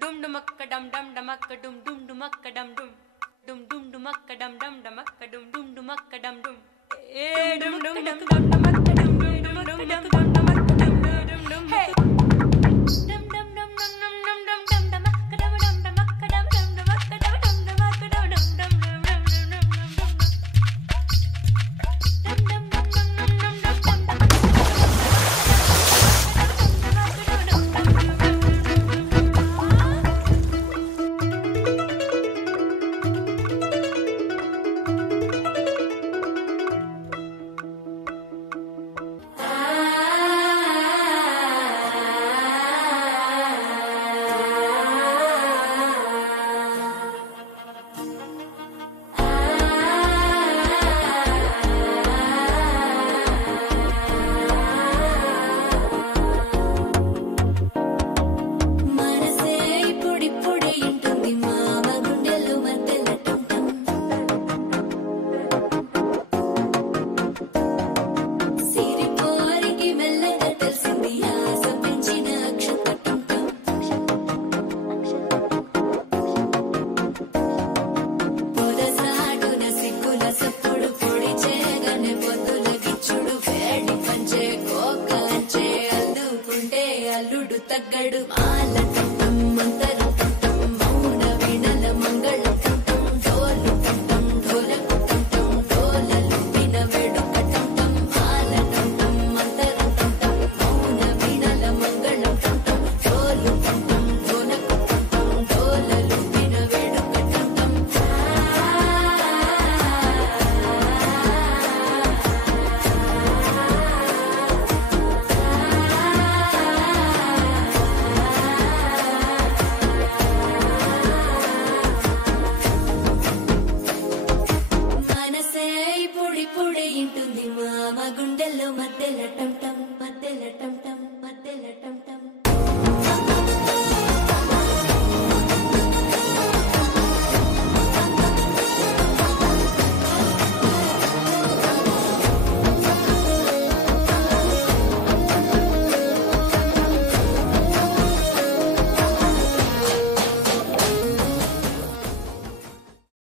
dum dumakka dum dum dumakka dum dum dumakka dum dum dum dum dumakka dum dum dumakka dum dum dumakka dum dum dum dum dum dum dumakka dum dum dumakka dum dum dumakka dum dum dum hey dum dum dum dum dum dum dum dum dumakka dum dum dumakka dum dum dumakka dum dum dumakka dum dum dum తగ్గడు